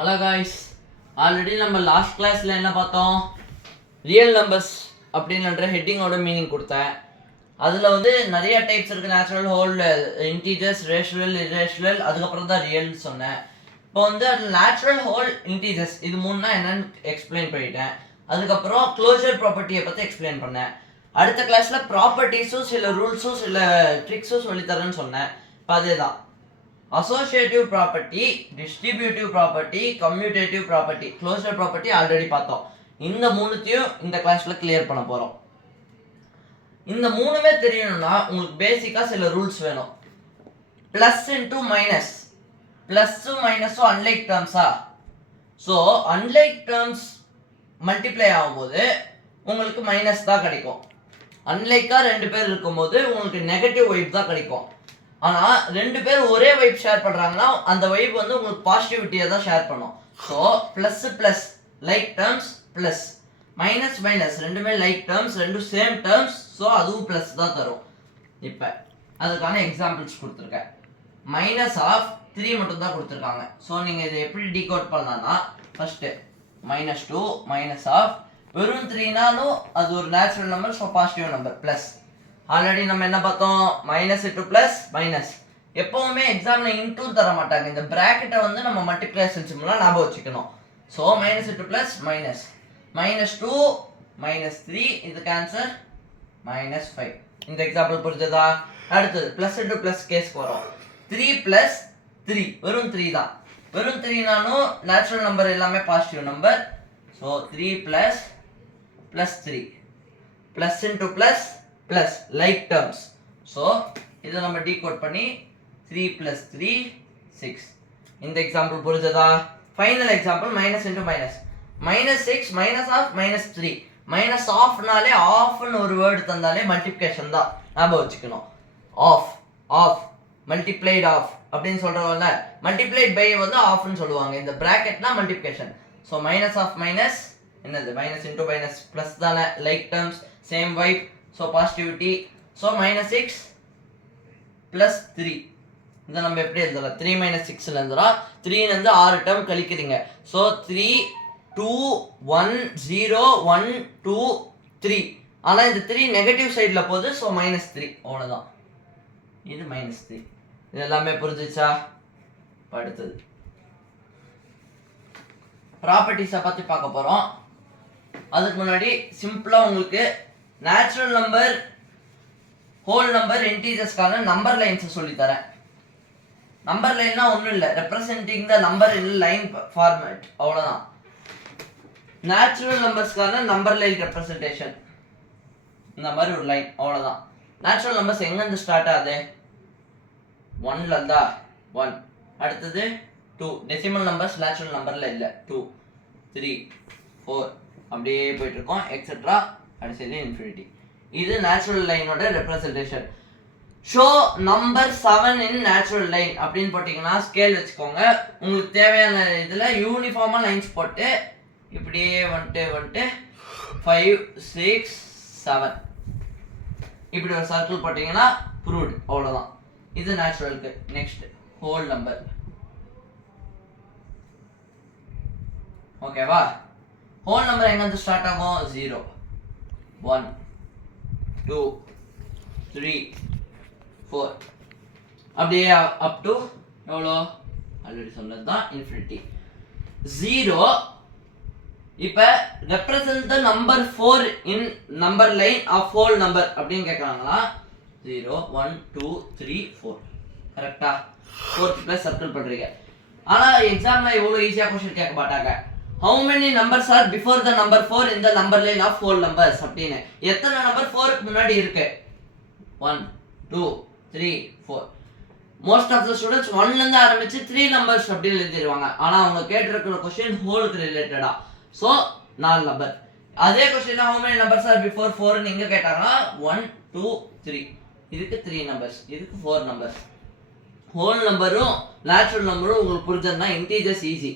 Hello guys, already நம்ம last கிளாஸில் என்ன பார்த்தோம்? ரியல் நம்பர்ஸ் அப்படின்ற ஹெட்டிங்கோட மீனிங் கொடுத்தேன். அதில் வந்து நிறைய டைப்ஸ் இருக்குது. Natural, whole, integers, rational, irrational, அதுக்கப்புறம் தான் ரியல்னு சொன்னேன். இப்போ வந்து அது நேச்சுரல், ஹோல், இன்டீஜர்ஸ் இது மூணுனா என்னன்னு எக்ஸ்பிளைன் பண்ணிட்டேன். அதுக்கப்புறம் க்ளோஷர் ப்ராப்பர்ட்டியை பற்றி எக்ஸ்பிளைன் பண்ணேன். அடுத்த கிளாஸில் ப்ராப்பர்ட்டிஸும் சில ரூல்ஸும் சில ட்ரிக்ஸும் சொல்லித்தரேன்னு சொன்னேன். இப்போ அதே தான். Associative property, distributive property, commutative property, closure property already பார்த்தோம். இந்த மூணுத்தையும் இந்த கிளாஸில் கிளியர் பண்ண போகிறோம். இந்த மூணுமே தெரியணும்னா உங்களுக்கு பேசிக்காக சில ரூல்ஸ் வேணும். ப்ளஸ் இன்டூ மைனஸ், ப்ளஸ்ஸும் மைனஸும் அன்லைக் டேர்ம்ஸா? ஸோ அன்லைக் டேர்ம்ஸ் மல்டிப்ளை ஆகும்போது உங்களுக்கு மைனஸ் தான் கிடைக்கும். அன்லைக்காக ரெண்டு பேர் இருக்கும்போது உங்களுக்கு நெகட்டிவ் வைப் தான் கிடைக்கும். ஆனால் ரெண்டு பேர் ஒரே வைப் ஷேர் பண்ணுறாங்கன்னா அந்த வைப் வந்து உங்களுக்கு பாசிட்டிவிட்டியை தான் ஷேர் பண்ணும். So plus plus like terms plus, minus minus ரெண்டுமே லைக் டேர்ம்ஸ், ரெண்டும் சேம் டேர்ம்ஸ். ஸோ அதுவும் ப்ளஸ் தான் தரும். இப்போ அதுக்கான எக்ஸாம்பிள்ஸ் கொடுத்துருக்கேன். மைனஸ் ஆஃப் 3 மட்டும் தான் கொடுத்துருக்காங்க. ஸோ நீங்கள் இதை எப்படி டீகோட் பண்ணலாம்னா, ஃபஸ்ட்டு -2 மைனஸ் ஆஃப் வெறும் 3நாலும் அது ஒரு natural number, so positive number, plus. Already நம்ம என்ன பார்த்தோம்? Minus into plus minus. எப்பவுமே எக்ஸாம்ல இன்டூ தர மாட்டாங்க. இந்த பிராக்கெட்டை வந்து நம்ம மல்டிப்ளிகேஷன் சிம்பிளாக ஞாபகம் வச்சுக்கணும். So minus into plus minus, -2 -3 இதுக்கு ஆன்சர் -5. இந்த எக்ஸாம்பிள் புரிஞ்சதா? அடுத்தது ப்ளஸ் இன்டூ ப்ளஸ் கேஸ்க்கு வரும். 3 + 3 வெறும் 3 தான். வெறும் 3நாலும் நேச்சுரல் நம்பர் எல்லாமே positive number. So 3 + 3 plus into plus plus like terms. So இதை நம்ம டீகோட் பண்ணி 3 + 3 6. இந்த எக்ஸாம்பிள் புரிஞ்சதா? Final example minus into minus, -6 minus of -3. Minus ஆஃப்னாலே ஆஃப்னு ஒரு வேர்டு தந்தாலே மல்டிப்ளிகேஷன் தான் ஞாபகம் வச்சுக்கணும். ஆஃப் ஆஃப் மல்டிப்ளைட் ஆஃப் அப்படின்னு சொல்கிறவங்க மல்டிப்ளைட் பை வந்து ஆஃப்னு சொல்லுவாங்க. இந்த ப்ராக்கெட்னா multiplication. So minus of minus என்னது? மைனஸ் இன்டூ மைனஸ் ப்ளஸ் தானே, like terms, same vibe, so positivity. So -6 + 3 இதை நம்ம எப்படி எழுதலாம்? 3 - 6 எழுதுறோம். 3லேருந்து 6 டேர்ம் கழிக்கிறீங்க. ஸோ 3 2 1 0 1 2 3. ஆனால் இந்த 3 நெகட்டிவ் சைடில் போகுது. ஸோ -3 அவ்வளோதான். இது -3. இது எல்லாமே புரிஞ்சிச்சா? அடுத்தது ப்ராப்பர்ட்டிஸை பற்றி பார்க்க போகிறோம். அதுக்கு முன்னாடி சிம்பிளாக உங்களுக்கு நேச்சுரல் நம்பர், ஹோல் நம்பர், இன்டீஜர்ஸ்க்கான நம்பர் லைன்ஸை சொல்லித்தரேன். நம்பர் லைன்னா ஒன்றும் இல்லை, representing the number in line format, அவ்வளோதான். நேச்சுரல் நம்பர்ஸ்க்கான நம்பர் லைன் ரெப்ரசன்டேஷன் இந்த மாதிரி ஒரு லைன், அவ்வளோதான். நேச்சுரல் நம்பர்ஸ் எங்கேருந்து ஸ்டார்ட் ஆகுது? 1ல இருந்தா 1, அடுத்தது 2. டெசிமல் நம்பர்ஸ் நேச்சுரல் நம்பரில் இல்லை. 2 3 4 அப்படியே போயிட்டு இருக்கோம், எக்ஸெட்ரா அடுத்தது இன்ஃபினிட்டி. இது நேச்சுரல் லைனோட ரெப்ரசன்டேஷன். Show number 7 in natural line அப்படின்னு போட்டிங்கன்னா ஸ்கேல் வச்சுக்கோங்க. உங்களுக்கு தேவையான இதில் யூனிஃபார்மாக லைன்ஸ் போட்டு இப்படியே வந்துட்டு 5 6 7 இப்படி ஒரு சர்க்கிள் போட்டிங்கன்னா ப்ரூவ்டு, அவ்வளோதான். இது நேச்சுரலுக்கு. Next whole number. ஓகேவா? ஹோல் நம்பர் எங்கேருந்து ஸ்டார்ட் ஆகும்? 0 1 2 3 4 அப்படியே அப் டு எவ்வளோ? ஆல்ரெடி சொன்னது தான், இன்ஃபினிட்டி. 0 இப்போ represent the number 4 in number line of whole number அப்படின்னு கேட்குறாங்களா? 0 1 2 3 4 கரெக்டா? 4th ப்ளஸ் சர்க்கிள் பண்ணுறீங்க. ஆனால் எக்ஸாமில் எவ்வளோ ஈஸியாக கொஸ்டின் கேட்க மாட்டாங்க. How many numbers are before the number 4 in the number line of whole numbers அப்படின்னு. எத்தனை நம்பர் 4க்கு முன்னாடி இருக்கு? 1 2 3 4. மோஸ்ட் ஆஃப் த ஸ்டூடெண்ட்ஸ் 1லேருந்து ஆரம்பிச்சு 3 நம்பர்ஸ் அப்படின்னு எழுதிடுவாங்க. ஆனால் அவங்க கேட்டிருக்கிற கொஸ்டின் ஹோலுக்கு ரிலேட்டடா. So 4 number. அதே question how many numbers are before 4ன்னு இங்கே கேட்டாங்கன்னா 1 2 3. இதுக்கு 3 நம்பர்ஸ், இதுக்கு 4 நம்பர்ஸ். ஹோல் நம்பரும் நேச்சுரல் நம்பரும் உங்களுக்கு புரிஞ்சதுன்னா இன்டீஜர்ஸ் ஈஸி.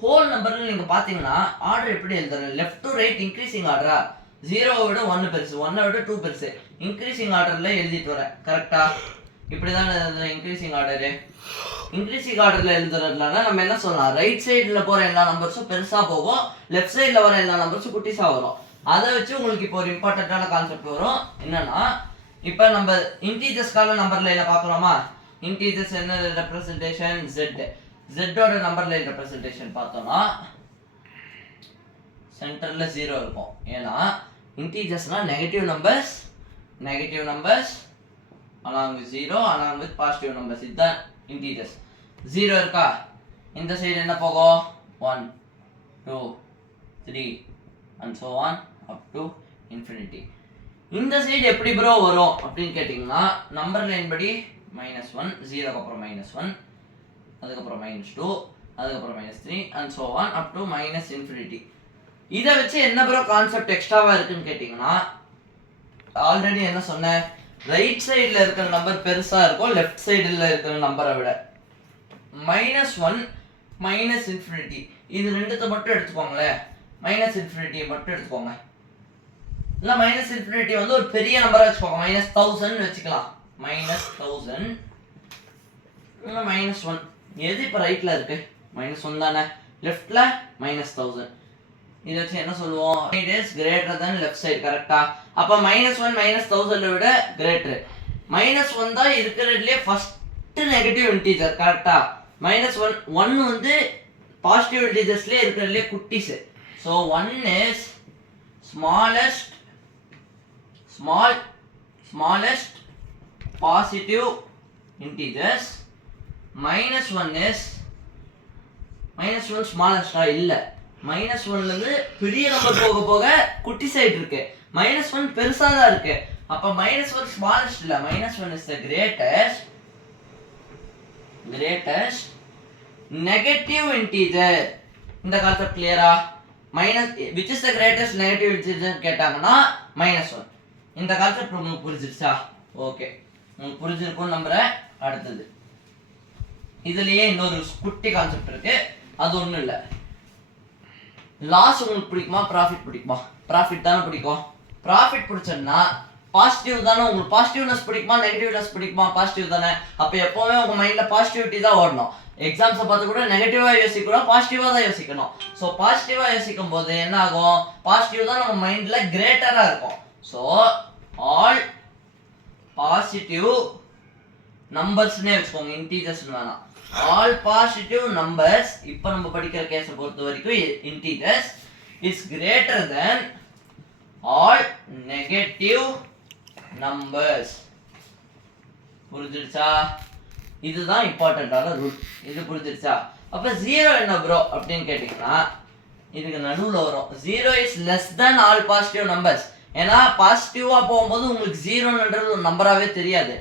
ஹோல் நம்பர்ல நீங்க பாத்தீங்கன்னா ஆர்டர் எப்படி எழுதுறேன்? லெஃப்ட் டு ரைட் இன்க்ரீசிங் ஆர்டரா? 0 விட 1 பெருசு, 1 விட 2 பெருசு, இன்க்ரீசிங் ஆர்டர்ல எழுதிட்டு வரேன். கரெக்டா? இப்படிதான் இன்க்ரீசிங் ஆர்டரு. இன்க்ரீசிங் ஆர்டர்ல எழுதுறதுலனா நம்ம என்ன சொல்லலாம், ரைட் சைடுல போற எல்லா நம்பர்ஸும் பெருசா போகும், லெஃப்ட் சைடுல வர எல்லா நம்பர்ஸும் குட்டிஸா வரும். அதை வச்சு உங்களுக்கு இப்போ ஒரு இம்பார்ட்டன்டான கான்செப்ட் வரும். என்னன்னா இப்போ நம்ம இன்டீஜர்ஸ்க்கான நம்பர் லைனை பார்க்கலாமா. இன்டீஜர்ஸ் என்ன ரெப்ரசன்டேஷன், z ஓட நம்பர் லைன் ரெப்ரசன்டேஷன் பார்த்தோம்னா சென்டர்ல 0 இருக்கும். ஏன்னா இன்டீஜர்ஸ்னா negative numbers along with 0 along with positive numbers. இதுதான் இன்டீஜர்ஸ். 0 இருக்கா, இந்த சைடு என்ன போகும், 1 2 3 and so on up to infinity. இந்த சைடு எப்படி ப்ரோ வரும் அப்படின்னு கேட்டிங்கன்னா நம்பர் லைன் படி -1, 0க்கு அப்புறம் -1, அதுக்கப்புறம் -2, அதுக்கப்புறம் -3 and so on up to -infinity. இதை வச்சு என்ன ப்ரோ கான்செப்ட் எக்ஸ்ட்ராவா இருக்குன்னு கேட்டிங்கன்னா ஆல்ரெடி என்ன சொன்னேன், ரைட் சைடில் இருக்கிற நம்பர் பெருசா இருக்கும் லெஃப்ட் சைடில் இருக்கிற நம்பரை விட. -1 -infinity இது ரெண்டுத்தை மட்டும் எடுத்துக்கோங்களேன். -infinity மட்டும் எடுத்துக்கோங்க. இல்லை -infinity வந்து ஒரு பெரிய நம்பரா வச்சுக்கோங்க, -1000 வச்சுக்கலாம். -1000 -1 எது இப்போ ரைட்ல இருக்கு, -1 தானே, லெஃப்ட்ல -1000. இதை வச்சு என்ன சொல்லுவோம், it is greater than left side. கரெக்டா? அப்ப -1 -1000 விட கிரேட்டர். -1 தான் இருக்கிறதுலயே ஃபர்ஸ்ட் நெகட்டிவ் இன்டீஜர். கரெக்டா? -1 வந்து பாசிட்டிவ் இன்டீஜர்ஸ்லயே இருக்கிறதுலயே குட்டிஸ். So 1 is smallest positive integers. -1 is -1 smallest இல்ல, -1ல இருந்து பெரிய நம்பர் போக போக குட்டி சைடு இருக்கு, -1 பெருசா தான் இருக்கு. அப்ப -1 smallest இல்ல, -1 is the greatest negative integer. இந்த கான்செப்ட் கிளியரா? which is the greatest negative integer கேட்டாங்கன்னா -1. இந்த கான்செப்ட் உங்களுக்கு புரிஞ்சிருச்சா? ஓகே, உங்களுக்கு புரிஞ்சிருக்கும் நம்புறேன். அடுத்தது இதுலயே இன்னொரு குட்டி கான்செப்ட் இருக்கு, அது ஒண்ணும் இல்லை. லாஸ் உங்களுக்கு பிடிக்குமா, ப்ராஃபிட் பிடிக்குமா? ப்ராஃபிட் தானே பிடிக்கும். ப்ராஃபிட் பிடிச்சதுன்னா பாசிட்டிவ் தானே. உங்களுக்கு பாசிட்டிவ்னஸ் பிடிக்குமா, நெகட்டிவ்னஸ் பிடிக்குமா? பாசிட்டிவ் தானே. அப்போ எப்போவுமே உங்கள் மைண்டில் பாசிட்டிவிட்டி தான் ஓடணும். எக்ஸாம்ஸை பார்த்து கூட நெகட்டிவாக யோசிக்கணும், பாசிட்டிவாக தான் யோசிக்கணும். ஸோ பாசிட்டிவாக யோசிக்கும் போது என்ன ஆகும், பாசிட்டிவ் தான் நம்ம மைண்டில் கிரேட்டராக இருக்கும். ஸோ ஆல் பாசிட்டிவ் நம்பர்ஸ்னே வச்சுக்கோங்க, இன்டீஜர்ஸ் வேணாம். ஆல் பாசிட்டிவ் நம்பர்ஸ், இப்போ நம்ம படிக்கிற கேஸை பொறுத்த வரைக்கும் integers is greater than all negative numbers. புரிஞ்சிருச்சா? இதுதான் இம்பார்ட்டன்டான ரூல். இது புரிஞ்சிருச்சா? அப்ப 0 என்ன ப்ரோ அப்படின்னு கேட்டீங்கன்னா இதுக்கு நடுவில் வரும். 0 is less then all positive numbers. ஏன்னா பாசிட்டிவா போகும்போது உங்களுக்கு 0ன்றது ஒரு நம்பராகவே தெரியாது.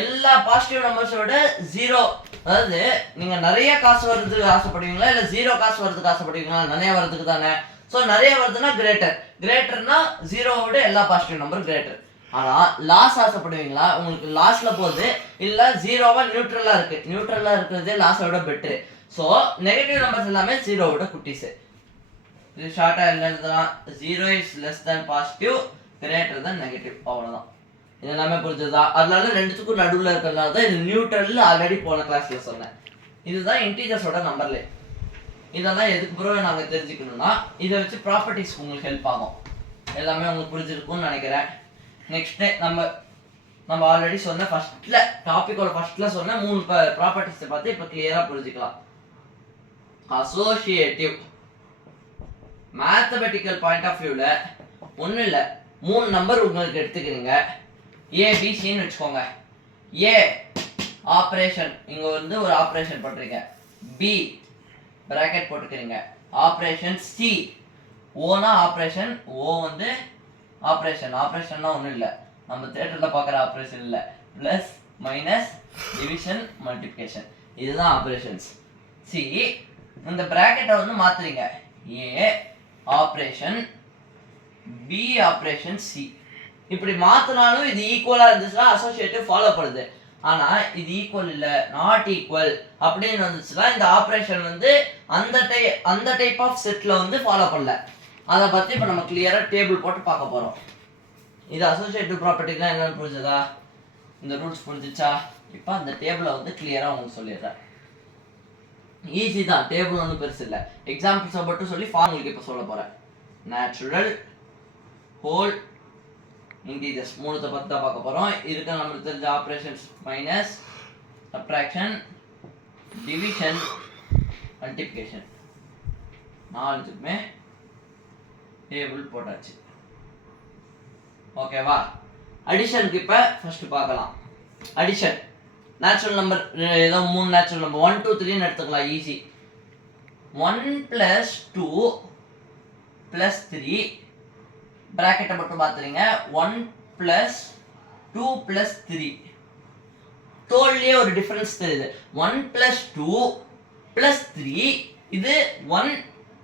எல்லா பாசிட்டிவ் நம்பர்ஸோட 0, அதாவது நீங்க நிறைய காசு வர்றதுக்கு ஆசைப்படுவீங்களா இல்லை 0 காசு வர்றதுக்கு ஆசைப்படுவீங்களா? நிறைய வர்றதுக்கு தானே. ஸோ நிறைய வருதுன்னா கிரேட்டர்னா 0வை விட எல்லா பாசிட்டிவ் நம்பரும் கிரேட்டர். ஆனா லாஸ் ஆசைப்படுவீங்களா? உங்களுக்கு லாஸ்ல போகுது இல்ல 0வா நியூட்ரலா இருக்கு, நியூட்ரலா இருக்கிறதே லாஸை விட பெட்டர். ஸோ நெகட்டிவ் நம்பர்ஸ் எல்லாமே 0வை விட குட்டிஸ். இது ஷார்ட்டா எழுதுனா 0 is less than positive greater than negative. அவ்வளவுதான். இது எல்லாமே புரிஞ்சதா? அதனால ரெண்டுத்துக்கும் நடுவில் இருக்கிறதுனால தான் இது நியூட்ரல் ஆல்ரெடி போன கிளாஸ்ல சொன்னேன். இதுதான் இன்டீஜர்ஸோட நம்பர் லைன். இதெல்லாம் எதுக்கு ப்ரோ நாங்கள் தெரிஞ்சுக்கணும்னா இதை வச்சு ப்ராப்பர்ட்டிஸ் உங்களுக்கு ஹெல்ப் ஆகும். எல்லாமே உங்களுக்கு புரிஞ்சிருக்கும்னு நினைக்கிறேன். நெக்ஸ்ட் நம்ம ஆல்ரெடி சொன்ன ஃபர்ஸ்ட்ல டாபிக்கோட ஃபர்ஸ்ட்ல சொன்ன 3 ப்ராப்பர்ட்டிஸை பார்த்து இப்போ கிளியரா புரிஞ்சுக்கலாம். அசோசியேட்டிவ் மேத்தமெட்டிக்கல் பாயிண்ட் ஆஃப் வியூல ஒன்றும் இல்லை, 3 நம்பர் உங்களுக்கு எடுத்துக்கிறீங்க, ஏபிசின்னு வச்சுக்கோங்க. ஏ ஆப்ரேஷன், இங்க வந்து ஒரு ஆப்ரேஷன் பண்றீங்க, பி பிராக்கெட் போட்டுக்கிறீங்க, ஆப்ரேஷன் சி ஓனா ஆப்ரேஷன், ஓ வந்து ஆப்ரேஷன்னா ஒன்றும் இல்லை, நம்ம தியேட்டரில் பார்க்குற ஆப்ரேஷன் இல்லை, ப்ளஸ் மைனஸ் டிவிஷன் மல்டிப்ளிகேஷன், இதுதான் ஆப்ரேஷன்ஸ். சி இந்த பிராக்கெட்டை வந்து மாத்துறீங்க, ஏ ஆப்ரேஷன் பி ஆப்ரேஷன் சி. இப்படி மாத்தினாலும் இது ஈக்குவலா இருந்துச்சுன்னா அசோசியேட்டிவ் ஃபாலோ பண்ணுது. ஆனா இது ஈக்குவல் இல்ல, நாட் ஈக்குவல் அப்படின்னு வந்துச்சுன்னா இந்த ஆப்ரேஷன் வந்து அந்த டைப் ஆஃப் செட்ல வந்து ஃபாலோ பண்ணல. அதை பத்தி இப்ப நம்ம கிளியரா டேபிள் போட்டு பார்க்க போறோம். இது அசோசியேட்டிவ் ப்ராப்பர்ட்டினா என்னன்னு புரிஞ்சதா? இந்த ரூல்ஸ் புரிஞ்சிச்சா? இப்போ அந்த டேபிளை வந்து கிளியரா உங்களுக்கு சொல்லிடுறேன். ஈஸி தான், டேபிள் ஒன்றும் பெருசு இல்லை. எக்ஸாம்பிள்ஸை மட்டும் சொல்லி ஃபார்முலுக்கு இப்போ சொல்ல போகிறேன். நேச்சுரல் ஹோல் இன்டீஜர்ஸ் 3 பற்றி தான் பார்க்க போகிறோம். இருக்க நம்மளுக்கு தெரிஞ்ச operations minus, subtraction, division, multiplication 4த்துக்குமே டேபிள் போட்டாச்சு. ஓகேவா? அடிஷனுக்கு இப்போ ஃபர்ஸ்ட் பார்க்கலாம். அடிஷன் நேச்சுரல் நம்பர் ஏதோ 3 நேச்சுரல் நம்பர் 1 2 3ன்னு எடுத்துக்கலாம். ஈஸி. 1 + 2 + 3 பிராக்கெட்டை மட்டும் பார்த்துறீங்க. 1 + 2 + 3 தோல்லையே ஒரு டிஃபரன்ஸ் தெரியுது. 1 + 2 + 3 இது 1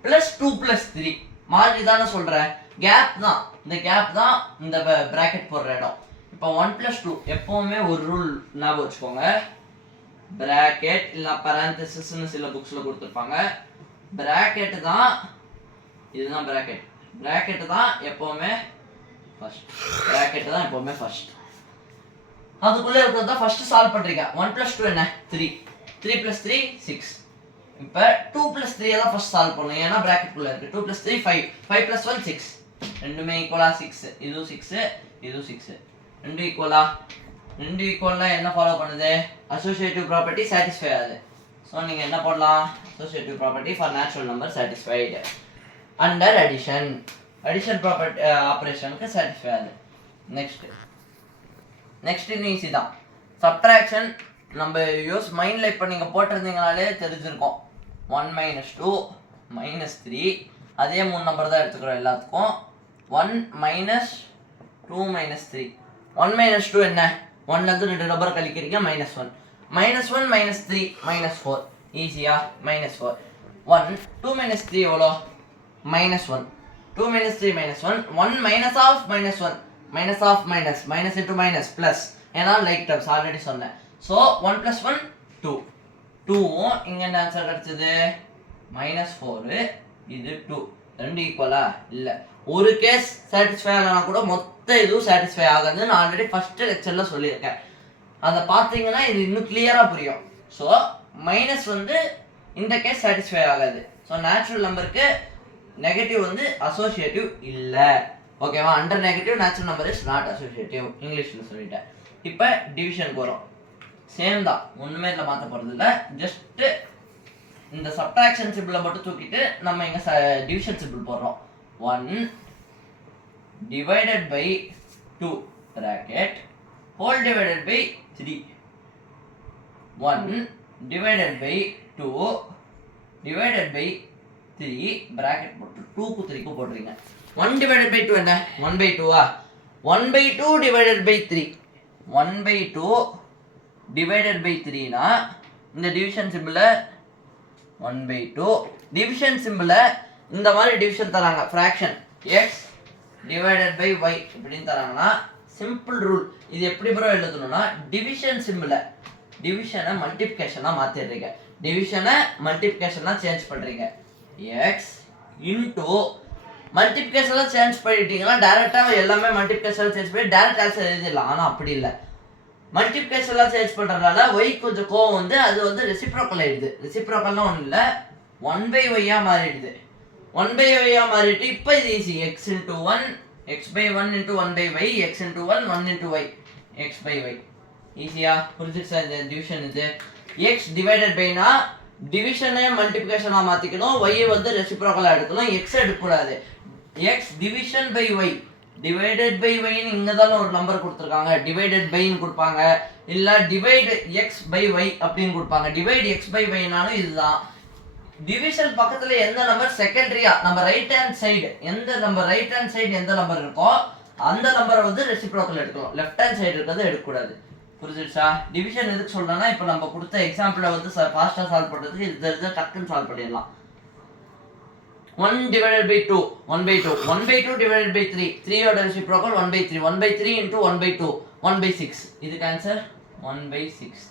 + 2 + 3 மாதிரி தானே சொல்கிறேன். கேப் தான், இந்த கேப் தான் இந்த பிராக்கெட் போடுற இடம். இப்போ 1 + 2 எப்போவுமே ஒரு ரூல் ஞாபகம் வச்சுக்கோங்க. பிராக்கெட் இல்லை பராந்தசிஸ்ன்னு சில புக்ஸில் கொடுத்துருப்பாங்க. பிராக்கெட்டு தான், இதுதான் பிராக்கெட். பிராக்கெட்டு தான் எப்போவுமே ஃபர்ஸ்ட். பிராக்கெட்டு தான் எப்போவுமே ஃபர்ஸ்ட். அதுக்குள்ளே இருக்கிறது தான் ஃபர்ஸ்ட் சால்வ் பண்ணுறீங்க. 1 + 2 என்ன? 3. 3 + 3 6. இப்போ 2 + 3 தான் ஃபர்ஸ்ட் சால்வ் பண்ணணும், ஏன்னா பிராக்கெட்டுக்குள்ளே இருக்குது. 2 + 3 5. 5 + 1 6. ரெண்டுமே ஈக்குவலா 6. இதுவும் 6, இதுவும் 6. ரெண்டு ஈக்குவலா? ரெண்டு ஈக்குவல்னா என்ன ஃபாலோ பண்ணுது? அசோசியேட்டிவ் ப்ராப்பர்ட்டி சாட்டிஸ்ஃபை ஆகுது. ஸோ நீங்கள் என்ன பண்ணலாம்? Associative property for natural number satisfied under addition. Addition property ஆப்ரேஷனுக்கு சாட்டிஸ்ஃபை ஆகுது. நெக்ஸ்ட் இன்னும் ஈஸி தான். சப்ட்ராக்ஷன் நம்ம மைண்டில் இப்போ நீங்கள் போட்டிருந்தீங்கனாலே தெரிஞ்சிருக்கும். 1 - 2 -3 அதே 3 நம்பர் தான் எடுத்துக்கிறோம் எல்லாத்துக்கும். 1 - 2 - 3. 1 - 2 என்ன? 1லேருந்து 2 நம்பர் கழிக்கிறீங்க. -1 -1 -3 -4. ஈஸியா? -4. 1 2 - 3 எவ்வளோ? -1. 2 - 3 -1. 1 minus of -1. minus of minus. minus into minus plus. ஏன்னா லைக் டர்ம்ஸ் ஆல்ரெடி சொன்னேன். ஸோ 1 + 1 2. 2வும் இங்கே என்ன ஆன்சர் கிடச்சிது? -4. இது 2. ரெண்டு ஈக்குவலா? இல்லை. ஒரு கேஸ் சாட்டிஸ்ஃபை ஆகலைன்னா கூட மொத்த இதுவும் சாட்டிஸ்ஃபை ஆகாதுன்னு நான் ஆல்ரெடி ஃபர்ஸ்ட் லெக்சரில் சொல்லியிருக்கேன். அதை பார்த்தீங்கன்னா இது இன்னும் கிளியராக புரியும். ஸோ மைனஸ் வந்து இந்த கேஸ் சாட்டிஸ்ஃபை ஆகாது. ஸோ நேச்சுரல் நம்பருக்கு நெகட்டிவ் வந்து அசோசியேட்டிவ் இல்லை. ஓகேவா? Under negative natural number is not associative. இங்கிலீஷில் சொல்லிட்டேன். இப்போ டிவிஷன் போகிறோம். சேம் தான், ஒன்றுமே இல்லை, மாற்ற போகிறது இல்லை. ஜஸ்ட்டு இந்த சப்ட்ராக்ஷன் சிம்பிளை மட்டும் தூக்கிட்டு நம்ம இங்கே டிவிஷன் சிம்பிள் போடுறோம். 1 divided by 2 bracket whole divided by 3. 1 divided by 2 divided by 3 bracket போட்டு 2 க்கு 3 க்கு போடுறீங்க. 1 divided by 2 என்ன? 1/2 ஆ? 1/2 divided by 3. 1/2 divided by 3 னா இந்த டிவிஷன் சிம்பிள 1/2 டிவிஷன் சிம்பிள இந்த மாதிரி டிவிஷன் தராங்க. Fraction x divided by y இப்படின்னு தராங்கன்னா சிம்பிள் ரூல். இது எப்படி ப்ரோ எழுதணும்னா டிவிஷன் சிம்பிள டிவிஷனை மல்டிப்ளிகேஷனா மாத்திடுறீங்க. டிவிஷனை மல்டிப்ளிகேஷனா சேஞ்ச் பண்றீங்க. x இன்டூ மல்டிப்ளிகேஷன்ல சேஞ்ச் பண்ணிட்டீங்கன்னா டைரக்டா எல்லாமே மல்டிப்ளிகேஷன்ல சேஞ்ச் பண்ணி டைரக்ட் ஆன்சர் எழுதிடலாம். ஆனா அப்படி இல்லை. மல்டிப்ளிகேஷன்ல சேஞ்ச் பண்றதுனால y கொஞ்சம் கோவம் வந்து அது வந்து ரெசிப்ரோக்கல் ஆயிடுது. ரெசிப்ரோக்கல்னா ஒன்றும் இல்லை, 1/y மாறிடுது. 1/y மாறிட்டு இப்போ இது easy. x into 1 x/1 into 1/y x into 1 1 into y x/y. ஈஸியா? புரிஞ்சுச்சா? இந்த டிவிஷன் இது x டிவைடட் பைனா டிவிஷனை மல்டிப்ளிகேஷனா மாத்திக்கணும். y வந்து ரெசிப்ரோக்கலா எடுக்கணும். x எடுக்கக்கூடாது. x division by y divided by y ன்னு இங்க தான் ஒரு நம்பர் கொடுத்துருக்காங்க. டிவைடட் பைன்னு கொடுப்பாங்க, இல்ல டிவைட் x பை y அப்படின்னு கொடுப்பாங்க. டிவைட் x பை y னாலும் இதுதான். டிவிஷன் பக்கத்துல எந்த நம்பர் செகண்டரியா நம்ம ரைட் ஹேண்ட் சைடு எந்த நம்பர் ரைட் ஹேண்ட் சைடு எந்த நம்பர் இருக்கோ அந்த நம்பரை வந்து ரெசிப்ரோக்கல் எடுக்கணும். லெஃப்ட் ஹேண்ட் சைடு இருக்கிறத எடுக்கக்கூடாது. புரிஞ்சிருச்சா? டிவிஷன் எதுக்கு சொல்றேன்னா இப்போ நம்ம கொடுத்த எக்ஸாம்பிளை வந்து ஃபாஸ்டா சால்வ் பண்றதுக்கு இது தெரிஞ்சா டக்குன்னு சால்வ் பண்ணிடலாம். 1 divided by 2 1/2 1/2 divided by 3 3 ஓட ரெசிப்ரோக்கல் 1/3 1/3 into 1/2 1/6. இதுக்கு ஆன்சர் 1/6.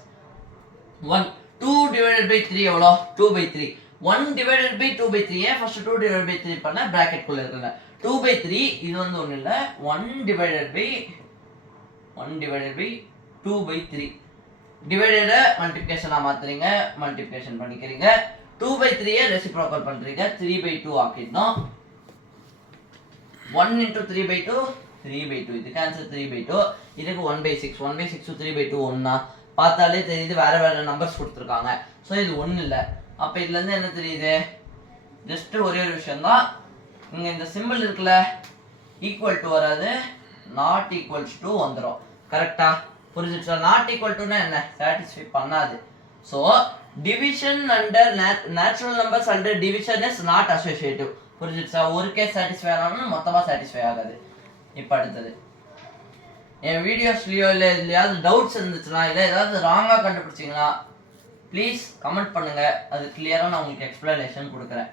1 2 divided by 3 எவ்வளோ? 2/3. 1 divided by 2/3 ஏன் ஃபர்ஸ்ட் 2 divided by 3 பண்ண பிராக்கெட் குள்ள இருக்குங்க. 2/3 இது வந்து ஒண்ணு இல்ல, 1 divided by 2/3 டிவைடட மல்டிப்ளிகேஷனா மாத்துறீங்க, மல்டிப்ளிகேஷன் பண்ணிக்கிறீங்க. 2/3 ரெசிப்ரோக்கல் பண்றீங்க 3/2 ஆக்கிடணும் 1 into 3/2 3/2 இதுக்கு ஆன்சர் 3/2 இதுக்கு 1/6 1/6 3/2 ஒன்னா பார்த்தாலே தெரியுது வேற வேற நம்பர்ஸ் கொடுத்துருக்காங்க ஸோ இது ஒன்றும் இல்லை அப்போ இதுல இருந்து என்ன தெரியுது ஜஸ்ட் ஒரே ஒரு விஷயம் தான் இங்க இந்த சிம்பிள் இருக்குல்ல ஈக்குவல் டு வராது நாட் ஈக்குவல்ஸ் டு வந்துடும் கரெக்டா புரிஞ்சுச்சா நாட் ஈக்குவல் டுனா என்ன சாட்டிஸ்ஃபை பண்ணாது so division under natural numbers under division is not associative புரிஞ்சுச்சா ஒரு கேஸ் சாட்டிஸ்ஃபை ஆனாலும் மொத்தமாக சாட்டிஸ்ஃபை ஆகாது இப்போ அடுத்தது என் வீடியோஸ்லையோ இல்லை எதுலையாவது டவுட்ஸ் இருந்துச்சுன்னா இல்லை ஏதாவது ராங்காக கண்டுபிடிச்சிங்கன்னா ப்ளீஸ் கமெண்ட் பண்ணுங்க அது கிளியராக நான் உங்களுக்கு எக்ஸ்பிளனேஷன் கொடுக்குறேன்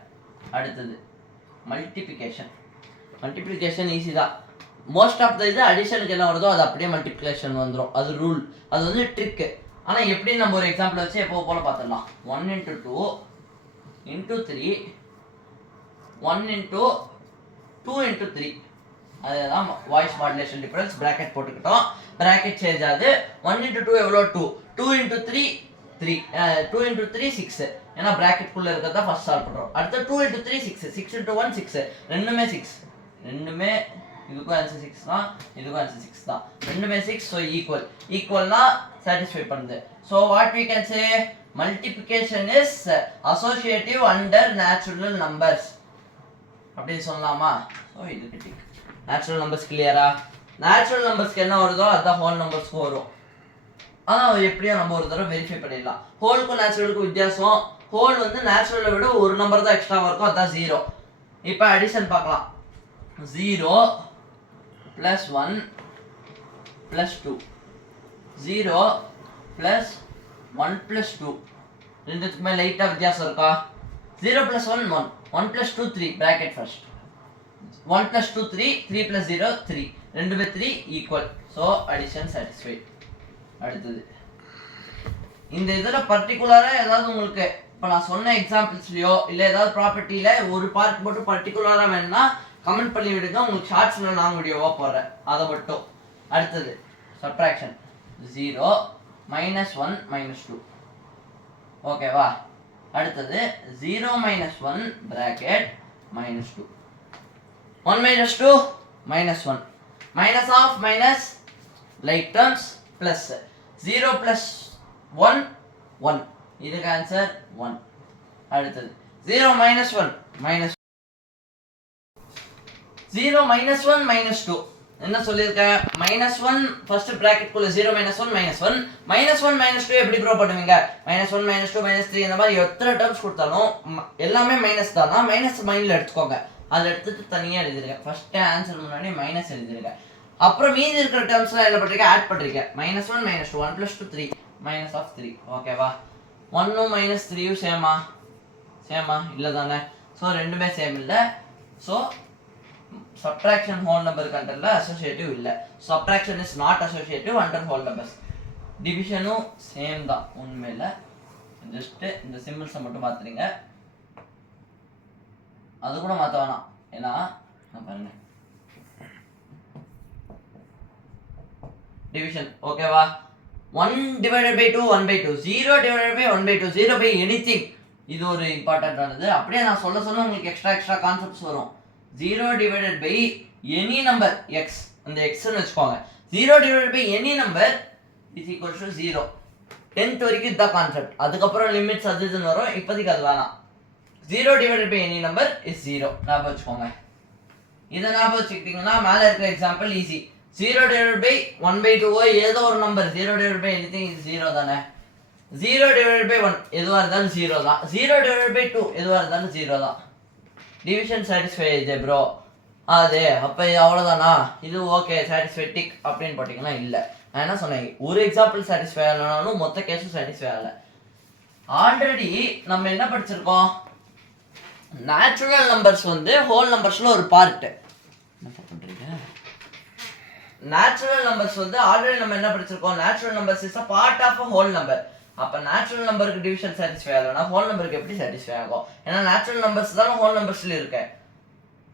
அடுத்தது மல்டிப்ளிகேஷன் ஈஸி தான் மோஸ்ட் ஆஃப் த இது அடிஷனுக்கு என்ன வருதோ அது அப்படியே மல்டிப்ளிகேஷன் வந்துடும் அது ரூல் அது வந்து ட்ரிக்கு ஆனால் எப்படி நம்ம ஒரு எக்ஸாம்பிள் வச்சு எப்போ போல் பார்த்துடலாம் 1 into 2 into 3 1 into 2 into 3 அதுதான் வாய்ஸ் மாடுலேஷன் டிஃபரன்ஸ் பிராக்கெட் போட்டுக்கிட்டோம் பிராக்கெட் சேஞ்ச் ஆகுது 1 into 2 எவ்வளோ 2 into 3 3 2 into 3 6 ஏன்னா பிராக்கெட்குள்ளே இருக்கிறத ஃபர்ஸ்ட் சால்வ் பண்ணுறோம் அடுத்து 2 into 3 6 6 into 1 6 ரெண்டுமே 6 ரெண்டுமே இதுக்கும் ஆன்சர் 6 தான் இதுக்கும் ஆன்சர் 6 தான் ரெண்டுமே 6 ஸோ ஈக்குவல்னா சாட்டிஸ்ஃபை பண்ணுது so what we can say multiplication is associative under natural numbers அப்படின்னு சொல்லலாமா ஸோ இதுக்கு டிக் நேச்சுரல் நம்பர்ஸ் கிளியரா நேச்சுரல் நம்பர்ஸ்க்கு என்ன வருதோ அதுதான் ஹோல் நம்பர்ஸ்க்கும் வரும் ஆனால் எப்படியும் நம்ம ஒரு தடவை வெரிஃபை பண்ணிடலாம் ஹோலுக்கும் நேச்சுரலுக்கும் வித்தியாசம் ஹோல் வந்து நேச்சுரலை விட ஒரு நம்பர் தான் எக்ஸ்ட்ரா இருக்கும் அதுதான் 0 இப்போ அடிஷன் பார்க்கலாம் 0 plus 1 plus 2 0 plus 1 plus 2 ரெண்டுத்துக்குமே லைட்டாக வித்தியாசம் இருக்கா 0 plus 1 1 1 plus 2 3 bracket first 1 plus 2 3 3 plus 0 3 ரெண்டுமே 3 equal so addition satisfied அடுத்தது இந்த இதில் பர்டிகுலராக ஏதாவது உங்களுக்கு இப்போ நான் சொன்ன எக்ஸாம்பிள்ஸ்லையோ இல்லை ஏதாவது ப்ராப்பர்ட்டியில் ஒரு பார்ட் மட்டும் பர்டிகுலராக வேணும்னா கமெண்ட் பண்ணி விடுங்க உங்களுக்கு ஷார்ட்ஸில் நான் வீடியோவாக போடுறேன் அதை மட்டும் அடுத்தது சப்ட்ராக்ஷன் 0 -1 -2 ஓகேவா அடுத்தது 0 -1 bracket -2 1 -2 -1 minus of minus like terms plus 0 plus 1 1 இதுக்கு ஆன்சர் 1 அடுத்தது 0 -1 minus 0 -1 -2 என்ன சொல்லியிருக்கேன் -1 ஃபர்ஸ்ட் பிராக்கெட் குள்ள 0 -1 -1 -1 -2 எப்படி ப்ரோ பண்ணுவீங்க -1 -2 -3 இந்த மாதிரி எத்தனை டர்ம்ஸ் கொடுத்தாலும் எல்லாமே மைனஸ் தானா மைனஸ் மைண்ட்ல எடுத்துக்கோங்க அதை எடுத்துட்டு தனியா எழுதிருங்க ஃபர்ஸ்ட் ஆன்சர் முன்னாடி மைனஸ் எழுதிருங்க அப்புறம் மீதி இருக்கிற டர்ம்ஸ்லாம் என்ன பண்றீங்க ஆட் பண்றீங்க -1 -2 1 + 2 3 -3 ஓகேவா 1 -3 சேமா இல்ல தானே சோ ரெண்டுமே சேம் இல்ல so subtraction whole number கண்டல்ல associative இல்ல subtraction is not associative under whole numbers division same தான் உண்மையில ஜஸ்ட் இந்த சிம்பிள்ஸ் மட்டும் மாத்துறீங்க அது கூட மாத்த வேணாம் ஏன்னா நான் பாருங்க division ஓகேவா 1/2 1/2 0/1/2 0 by anything இது ஒரு இம்பார்ட்டன்ட் ஆனது அப்படியே நான் சொல்ல உங்களுக்கு எக்ஸ்ட்ரா கான்செப்ட்ஸ் வரும் 0 by any number x அந்த x ன்னு வெச்சுக்கோங்க 0 by any number is equal to 0 10th வரைக்கும் இந்த கான்செப்ட் அதுக்கு அப்புறம் லிமிட்ஸ் அது இதுன்னு வரும் இப்போதைக்கு அது வேணாம் 0 by any number is 0 ஞாபகம் வெச்சுக்கோங்க இத ஞாபகம் வச்சுக்கிட்டீங்கன்னா மேல இருக்கிற எக்ஸாம்பிள் ஈஸி 0 by 1/2 ஏதோ ஒரு நம்பர் 0 by anything is 0 தானே 0 by 1 எதுவா இருந்தாலும் 0 தான் 0 by 2 எதுவா இருந்தாலும் 0 தான் டிவிஷன் சாட்டிஸ்ஃபை ஆயிடுச்சு ப்ரோ அது அப்போ அவ்வளோதானா இது ஓகே சாட்டிஸ்ஃபை டிக் அப்படின்னு போட்டிங்கன்னா இல்லை நான் என்ன சொன்னேன் ஒரு எக்ஸாம்பிள் சாட்டிஸ்ஃபை ஆகலனாலும் மொத்த கேஸும் சாட்டிஸ்ஃபை ஆகலை ஆல்ரெடி நம்ம என்ன படிச்சிருக்கோம் நேச்சுரல் நம்பர்ஸ் வந்து ஹோல் நம்பர்ஸில் ஒரு பார்ட்டு என்ன பண்ணுறீங்க நேச்சுரல் நம்பர்ஸ் வந்து ஆல்ரெடி நம்ம என்ன படிச்சிருக்கோம் natural numbers is a part of a whole number அப்ப நேச்சுரல் நம்பருக்கு டிவிஷன் சாட்டிஸ்ஃபை ஆகலனா ஹோல் நம்பருக்கு எப்படி சாட்டிஸ்ஃபை ஆகும் ஏன்னா நேச்சுரல் நம்பர்ஸ் தான் ஹோல் நம்பர்ஸ்ல இருக்கு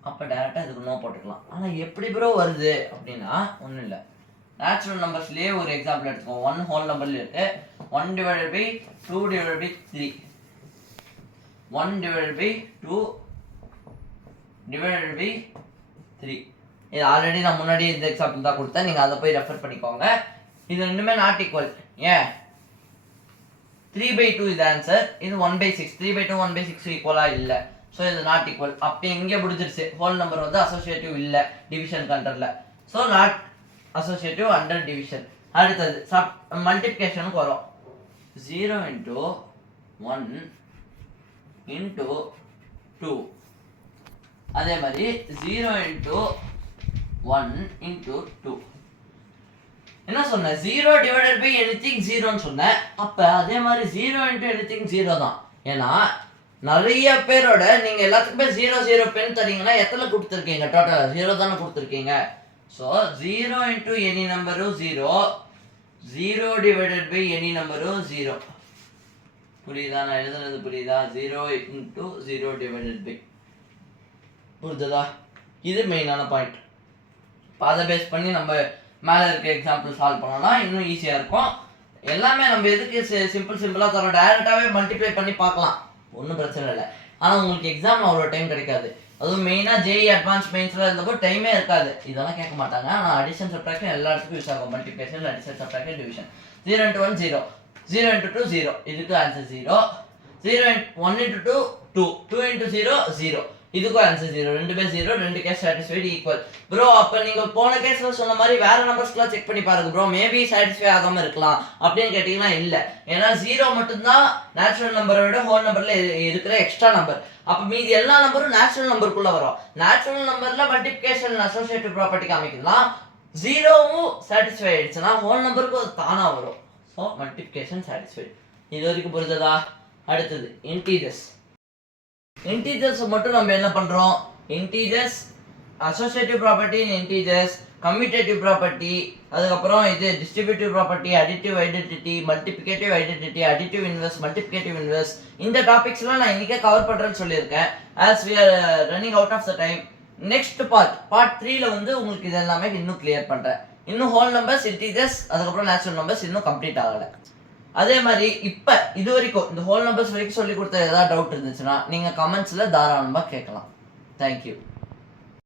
அப்ப டைரக்டா இதுக்கு நோ போட்டுக்கலாம் ஆனா எப்படி ப்ரோ வருது அப்படின்னா ஒண்ணும் இல்ல நேச்சுரல் நம்பர்ஸ்லயே ஒரு எக்ஸாம்பிள் எடுத்துக்கோங்க 1 ஹோல் நம்பர்ல இருக்கு 1/2 by 3 1 divided by 2 divided by 3. இது ஆல்ரெடி நான் முன்னாடி இந்த எக்ஸாம்பிள் தான் கொடுத்தேன், நீங்கள் அதை போய் ரெஃபர் பண்ணிக்கோங்க. இது ரெண்டுமே நாட் ஈக்குவல். ஏன் 3/2 இது ஆன்சர், இது 1/6. 3/2 1/6 ஈக்குவலாக இல்லை. ஸோ இது நாட் ஈக்குவல். அப்போ இங்கே முடிஞ்சிருச்சு. ஹோல் நம்பர் வந்து அசோசியேட்டிவ் இல்லை டிவிஷன் கண்டரில். So not associative under division. அடுத்தது மல்டிப்ளிகேஷனுக்கு வரும். 0 into 1 into 2. அதே மாதிரி 0 into 1 into 2. என்ன சொன்னேன்? 0 divided by anything 0ன்னு சொன்னேன். அப்போ அதே மாதிரி 0 into anything 0 தான். ஏன்னா நிறைய பேரோட நீங்கள் எல்லாத்துக்குமே 0 0 பென் தரீங்கன்னா எத்தனை கொடுத்துருக்கீங்க? டோட்டல் 0 தானே கொடுத்துருக்கீங்க. ஸோ 0 into any நம்பரும் 0, 0 divided by any நம்பரும் 0. புரியுதா? நான் எழுதுனது புரியுதா? 0 into 0 divided by. புரிஞ்சுதா? இது மெயினான பாயிண்ட். இப்போ அதை பேஸ் பண்ணி நம்ம மேலே இருக்க எக்ஸாம்பிள் சால்வ் பண்ணோம்னா இன்னும் ஈஸியாக இருக்கும். எல்லாமே நம்ம எதுக்கு சிம்பிளாக தரோம், டைரெக்டாகவே மல்டிப்ளை பண்ணி பார்க்கலாம், ஒன்றும் பிரச்சனை இல்லை. ஆனால் உங்களுக்கு எக்ஸாம் அவ்வளோ டைம் கிடைக்காது. அதுவும் மெயினாக ஜேஇ அட்வான்ஸ் மெயின்ஸில் இருந்தப்போ டைமே இருக்காது. இதெல்லாம் கேட்க மாட்டாங்க. ஆனால் அடிஷன் சப்ட்ராக்ஷன் எல்லா இடத்துக்கும் யூஸ் ஆகும். Multiplication, addition, subtraction, division. 0 into 1 0, 0 into 2 0. இதுக்கு ஆன்சர் 0. 1 into 2 2, 2 into 0 0. இதுக்கும் ஆன்சர் 0. ரெண்டு பேர் 0, ரெண்டு கேஸ் சாட்டிஸ்ஃபைடு ஈக்குவல். ப்ரோ அப்போ நீங்கள் போன கேஸில் சொன்ன மாதிரி வேறு நம்பர்ஸ்லாம் செக் பண்ணி பாருங்க ப்ரோ, மேபி சாட்டிஸ்ஃபை ஆகாமல் இருக்கலாம் அப்படின்னு கேட்டிங்கன்னா இல்லை. ஏன்னா 0 மட்டும்தான் நேச்சுரல் நம்பரை விட ஹோல் நம்பரில் இருக்கிற எக்ஸ்ட்ரா நம்பர். அப்போ மீதி எல்லா நம்பரும் நேச்சுரல் நம்பருக்குள்ளே வரும். நேச்சுரல் நம்பரில் மல்டிப்ளிகேஷன் அசோசியேட்டிவ் ப்ராப்பர்ட்டி காமிக்கலாம். 0வும் சாட்டிஸ்ஃபை ஆயிடுச்சுன்னா ஹோல் நம்பருக்கு தானாக வரும். So multiplication satisfied. இது வரைக்கும் புரிஞ்சதா? அடுத்தது இன்டீஜர்ஸ். இன்டீஜர்ஸ் மட்டும் நம்ம என்ன பண்ணுறோம்? Integers, associative property in integers, commutative property, அதுக்கப்புறம் இது distributive property, additive identity, multiplicative identity, additive inverse, multiplicative inverse. இந்த டாபிக்ஸ்லாம் நான் இன்றைக்கே கவர் பண்ணுறேன்னு சொல்லியிருக்கேன். As we are running out of the time, next part 3ல வந்து உங்களுக்கு இது எல்லாமே இன்னும் கிளியர் பண்ணுறேன். இன்னும் ஹோல் நம்பர்ஸ், இன்டீஜர்ஸ், அதுக்கப்புறம் நேச்சுரல் நம்பர்ஸ் இன்னும் கம்ப்ளீட் ஆகலை. அதே மாதிரி இப்போ இது வரைக்கும் இந்த ஹோல் நம்பர்ஸ் வரைக்கும் சொல்லி கொடுத்த ஏதாவது டவுட் இருந்துச்சுன்னா நீங்கள் கமெண்ட்ஸில் தாராளமாக கேட்கலாம். தேங்க்யூ.